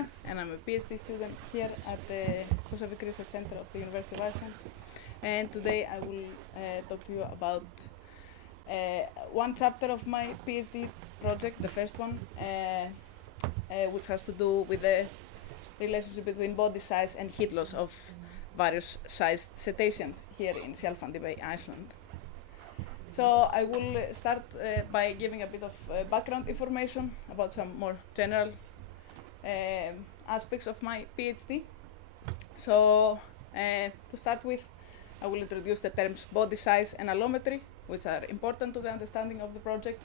Maria, and I'm a PhD student here at the Kosovic Research Center of the University of Iceland. And today I will talk to you about one chapter of my PhD project, the first one, which has to do with the relationship between body size and heat loss of various sized cetaceans here in Skjálfandi Bay, Iceland. So I will start by giving a bit of background information about some more general aspects of my PhD. So to start with, I will introduce the terms body size and allometry, which are important to the understanding of the project.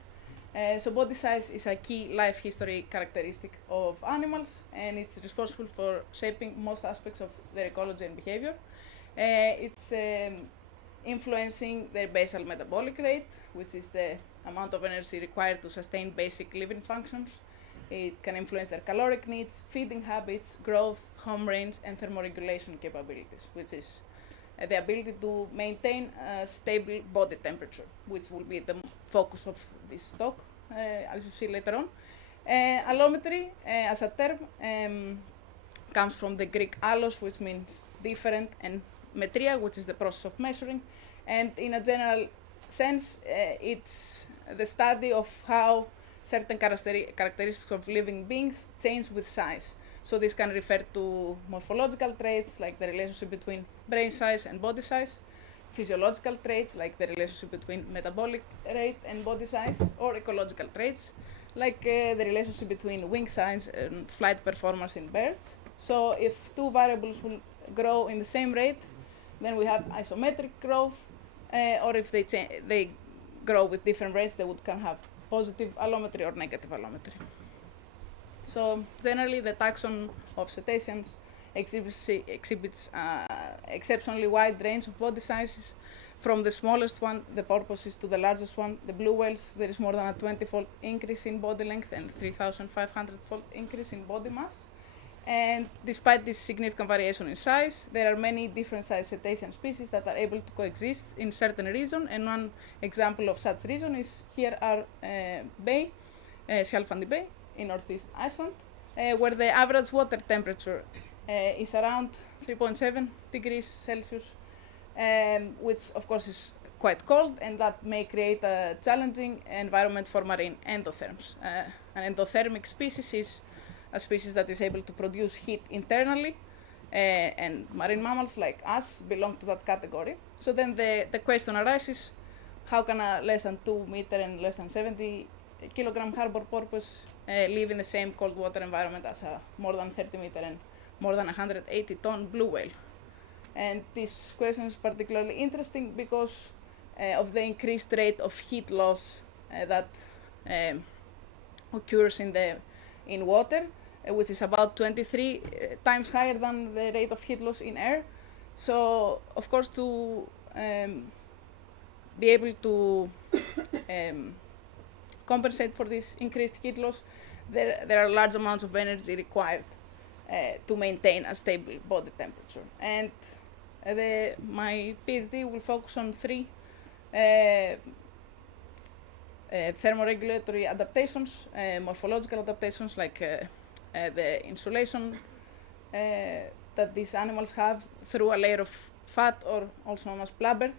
So body size is a key life history characteristic of animals, and it's responsible for shaping most aspects of their ecology and behavior. It's influencing their basal metabolic rate, which is the amount of energy required to sustain basic living functions. It can influence their caloric needs, feeding habits, growth, home range, and thermoregulation capabilities, which is the ability to maintain a stable body temperature, which will be the focus of this talk, as you see later on. Allometry, as a term, comes from the Greek allos, which means different, and metria, which is the process of measuring. And in a general sense, it's the study of how certain characteristics of living beings change with size. So this can refer to morphological traits, like the relationship between brain size and body size, physiological traits, like the relationship between metabolic rate and body size, or ecological traits, like the relationship between wing size and flight performance in birds. So if two variables will grow in the same rate, then we have isometric growth, or if they grow with different rates, they can have positive allometry or negative allometry. So generally, the taxon of cetaceans exhibits exceptionally wide range of body sizes, from the smallest one, the porpoises, to the largest one, the blue whales. There is more than a 20-fold increase in body length and 3,500-fold increase in body mass. And despite this significant variation in size, there are many different sized cetacean species that are able to coexist in certain regions. And one example of such region is here our bay, Skjálfandi Bay, in northeast Iceland, where the average water temperature is around 3.7 degrees Celsius, which of course is quite cold, and that may create a challenging environment for marine endotherms. An endothermic species is a species that is able to produce heat internally, and marine mammals like us belong to that category. So then the question arises, how can a less than 2 meter and less than 70 kilogram harbor porpoise live in the same cold water environment as a more than 30 meter and more than 180 ton blue whale? And this question is particularly interesting because of the increased rate of heat loss that occurs in water, which is about 23 times higher than the rate of heat loss in air. So, of course, to be able to compensate for this increased heat loss, there are large amounts of energy required to maintain a stable body temperature. And my PhD will focus on three thermoregulatory adaptations, morphological adaptations, like the insulation that these animals have through a layer of fat, or also known as blubber,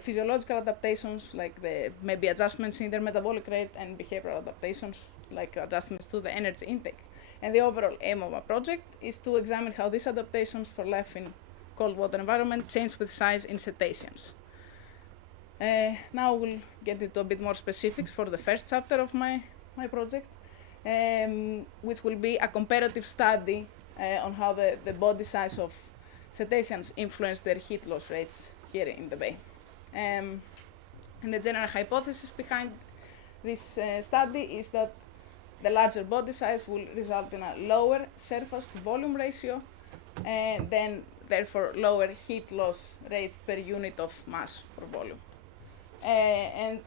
physiological adaptations, like maybe adjustments in their metabolic rate, and behavioral adaptations, like adjustments to the energy intake. And the overall aim of our project is to examine how these adaptations for life in cold water environment change with size in cetaceans. Now we'll get into a bit more specifics for the first chapter of my project, which will be a comparative study on how the body size of cetaceans influence their heat loss rates here in the bay. And the general hypothesis behind this study is that the larger body size will result in a lower surface to volume ratio, and then therefore lower heat loss rates per unit of mass or volume. And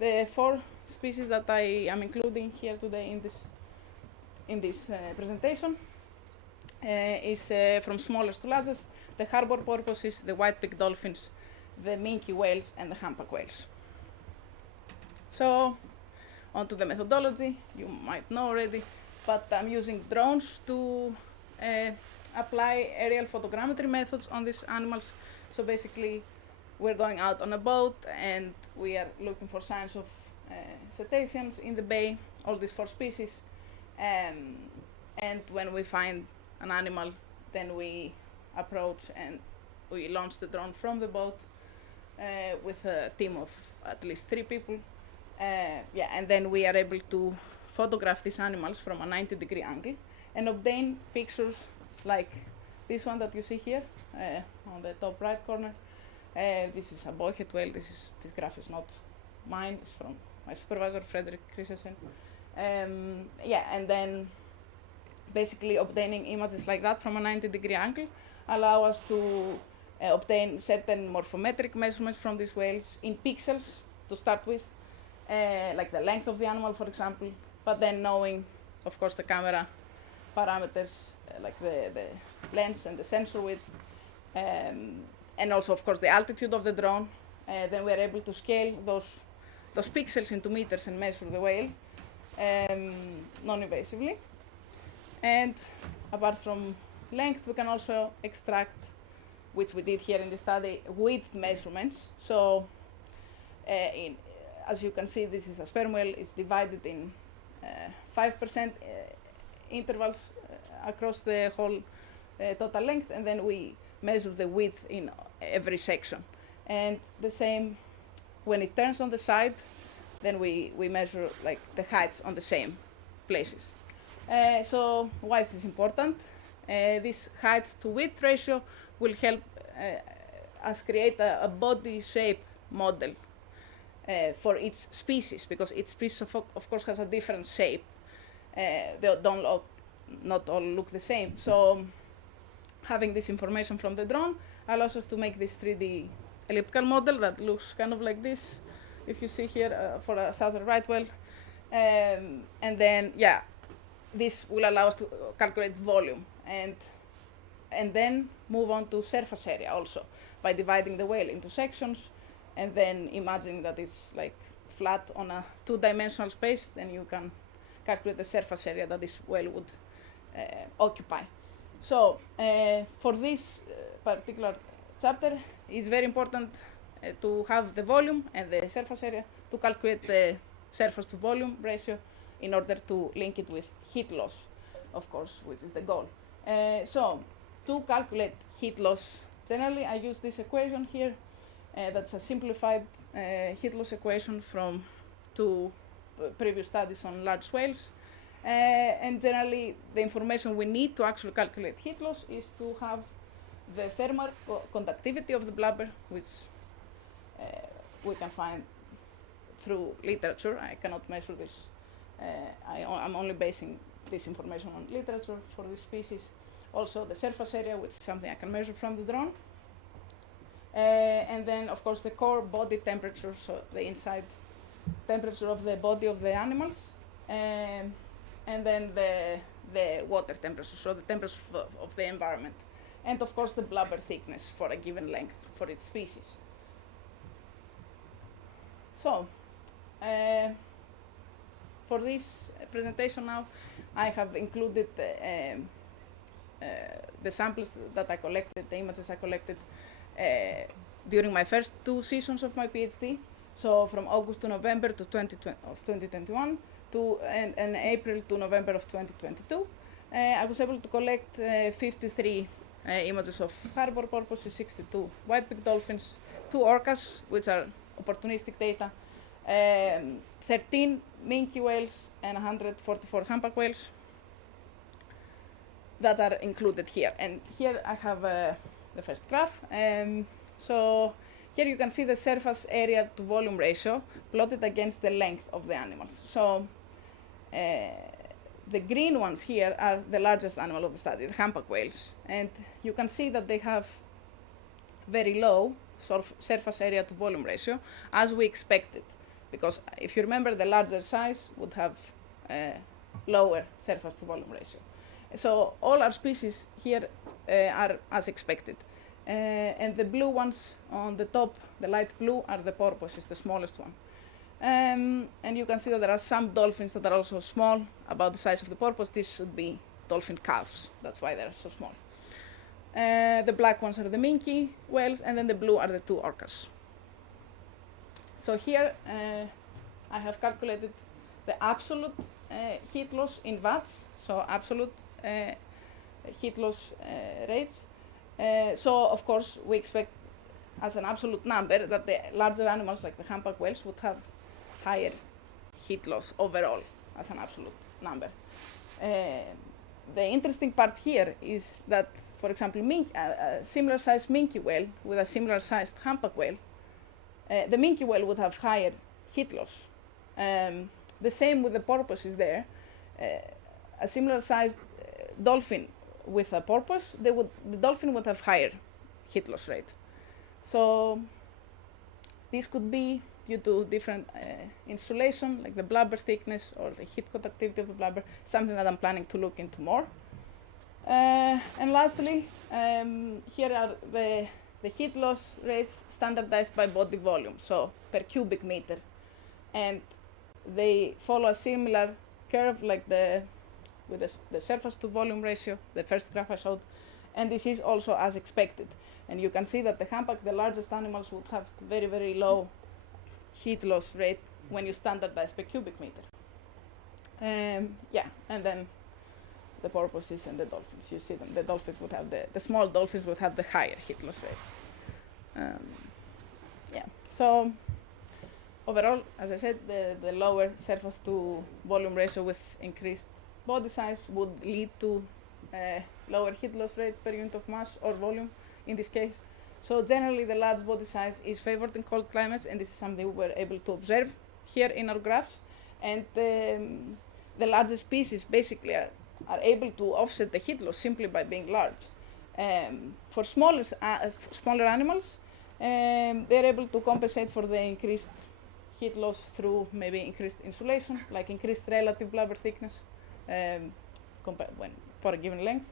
the four species that I am including here today in this presentation is from smallest to largest: the harbor porpoises, the white-beaked dolphins, the minke whales, and the humpback whales. So, onto the methodology. You might know already but I'm using drones to apply aerial photogrammetry methods on these animals. So basically, we're going out on a boat and we are looking for signs of cetaceans in the bay, all these 4 species. And when we find an animal, then we approach and we launch the drone from the boat with a team of at least 3 people. And then we are able to photograph these animals from a 90-degree angle and obtain pictures like this one that you see here on the top right corner. This is a bowhead whale. This graph is not mine. It's from my supervisor, Frederick Christensen. And then basically obtaining images like that from a 90-degree angle allow us to obtain certain morphometric measurements from these whales in pixels to start with, like the length of the animal, for example, but then knowing, of course, the camera parameters, like the lens and the sensor width, and also, of course, the altitude of the drone. Then we are able to scale those pixels into meters and measure the whale non-invasively. And apart from length, we can also extract, which we did here in the study, width measurements. So as you can see, this is a sperm whale. It's divided in 5% intervals across the whole total length, and then we measure the width in every section. And the same when it turns on the side, then we measure like the heights on the same places. So why is this important? This height to width ratio will help us create a body shape model for each species, because each species of course has a different shape. They not all look the same. So having this information from the drone allows us to make this 3D elliptical model that looks kind of like this, if you see here for a southern right whale. And then, this will allow us to calculate volume and then move on to surface area also by dividing the whale into sections and then imagining that it's like flat on a 2-dimensional space. Then you can calculate the surface area that this whale would occupy. So for this particular chapter, it's very important to have the volume and the surface area to calculate the surface to volume ratio in order to link it with heat loss, of course, which is the goal. So to calculate heat loss, generally I use this equation here. That's a simplified heat loss equation from 2 previous studies on large whales. And generally, the information we need to actually calculate heat loss is to have the thermal conductivity of the blubber, which we can find through literature. I cannot measure this. I'm only basing this information on literature for this species. Also, the surface area, which is something I can measure from the drone. And then, of course, the core body temperature, so the inside temperature of the body of the animals. And then the water temperature, so the temperature of the environment. And of course the blubber thickness for a given length for each species. So, for this presentation now, I have included the samples that I collected, the images I collected during my first 2 seasons of my PhD. So from August to November to 2021, and April to November of 2022, I was able to collect 53 images of harbor porpoises, 62 white-beaked dolphins, 2 orcas, which are opportunistic data, 13 minke whales, and 144 humpback whales that are included here. And here I have the first graph. So here you can see the surface area to volume ratio plotted against the length of the animals. So the green ones here are the largest animal of the study, the humpback whales. And you can see that they have very low surface area to volume ratio, as we expected. Because if you remember, the larger size would have lower surface to volume ratio. So all our species here are as expected. And the blue ones on the top, the light blue, are the porpoises, the smallest one. And you can see that there are some dolphins that are also small, about the size of the porpoise. These should be dolphin calves. That's why they're so small. The black ones are the minke whales, and then the blue are the two orcas. So here I have calculated the absolute heat loss in watts, so absolute heat loss rates. So of course we expect as an absolute number that the larger animals like the humpback whales would have higher heat loss overall as an absolute number. The interesting part here is that, for example, a similar sized minke whale with a similar sized humpback whale, the minke whale would have higher heat loss. The same with the porpoises there. A similar sized dolphin with a porpoise, the dolphin would have higher heat loss rate. So this could be due to different insulation, like the blubber thickness or the heat conductivity of the blubber, something that I'm planning to look into more. And lastly, here are the heat loss rates standardized by body volume, so per cubic meter. And they follow a similar curve like with the surface to volume ratio, the first graph I showed, and this is also as expected. And you can see that the humpback, the largest animals, would have very, very low heat loss rate when you standardize per cubic meter. Yeah, and then the porpoises and the dolphins, you see them. The dolphins would have the small dolphins would have the higher heat loss rates. Yeah, so overall, as I said, the lower surface to volume ratio with increased body size would lead to lower heat loss rate per unit of mass or volume in this case. So generally the large body size is favored in cold climates, and this is something we were able to observe here in our graphs. And the larger species basically are able to offset the heat loss simply by being large. For smaller animals, they're able to compensate for the increased heat loss through maybe increased insulation, like increased relative blubber thickness for a given length.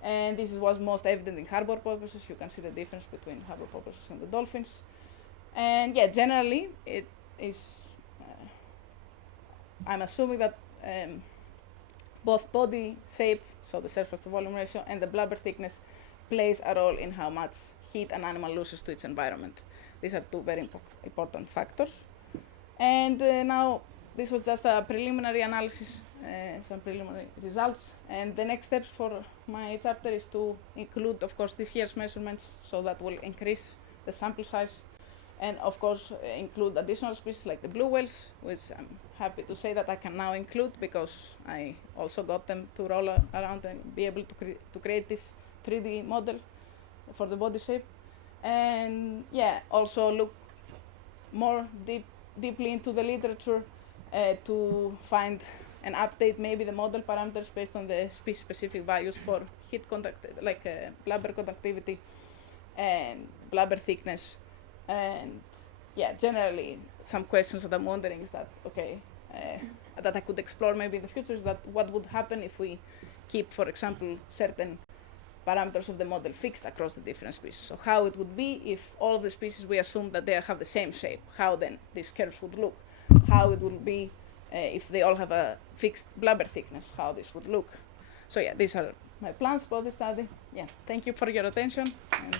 And this was most evident in harbor porpoises. You can see the difference between harbor porpoises and the dolphins. And yeah, generally it is, I'm assuming that both body shape, so the surface to volume ratio, and the blubber thickness plays a role in how much heat an animal loses to its environment. These are two very important factors. And now this was just a preliminary analysis, some preliminary results. And the next steps for my chapter is to include, of course, this year's measurements, so that will increase the sample size. And of course, include additional species like the blue whales, which I'm happy to say that I can now include because I also got them to roll around and be able to create this 3D model for the body shape. And yeah, also look more deeply into the literature to find and update maybe the model parameters based on the species-specific values for heat blubber conductivity and blubber thickness. And yeah, generally some questions that I'm wondering is that, okay, that I could explore maybe in the future is that what would happen if we keep, for example, certain parameters of the model fixed across the different species. So how it would be if all of the species we assume that they have the same shape, how then these curves would look, how it would be if they all have a fixed blubber thickness, how this would look. So yeah, these are my plans for the study. Yeah, thank you for your attention. And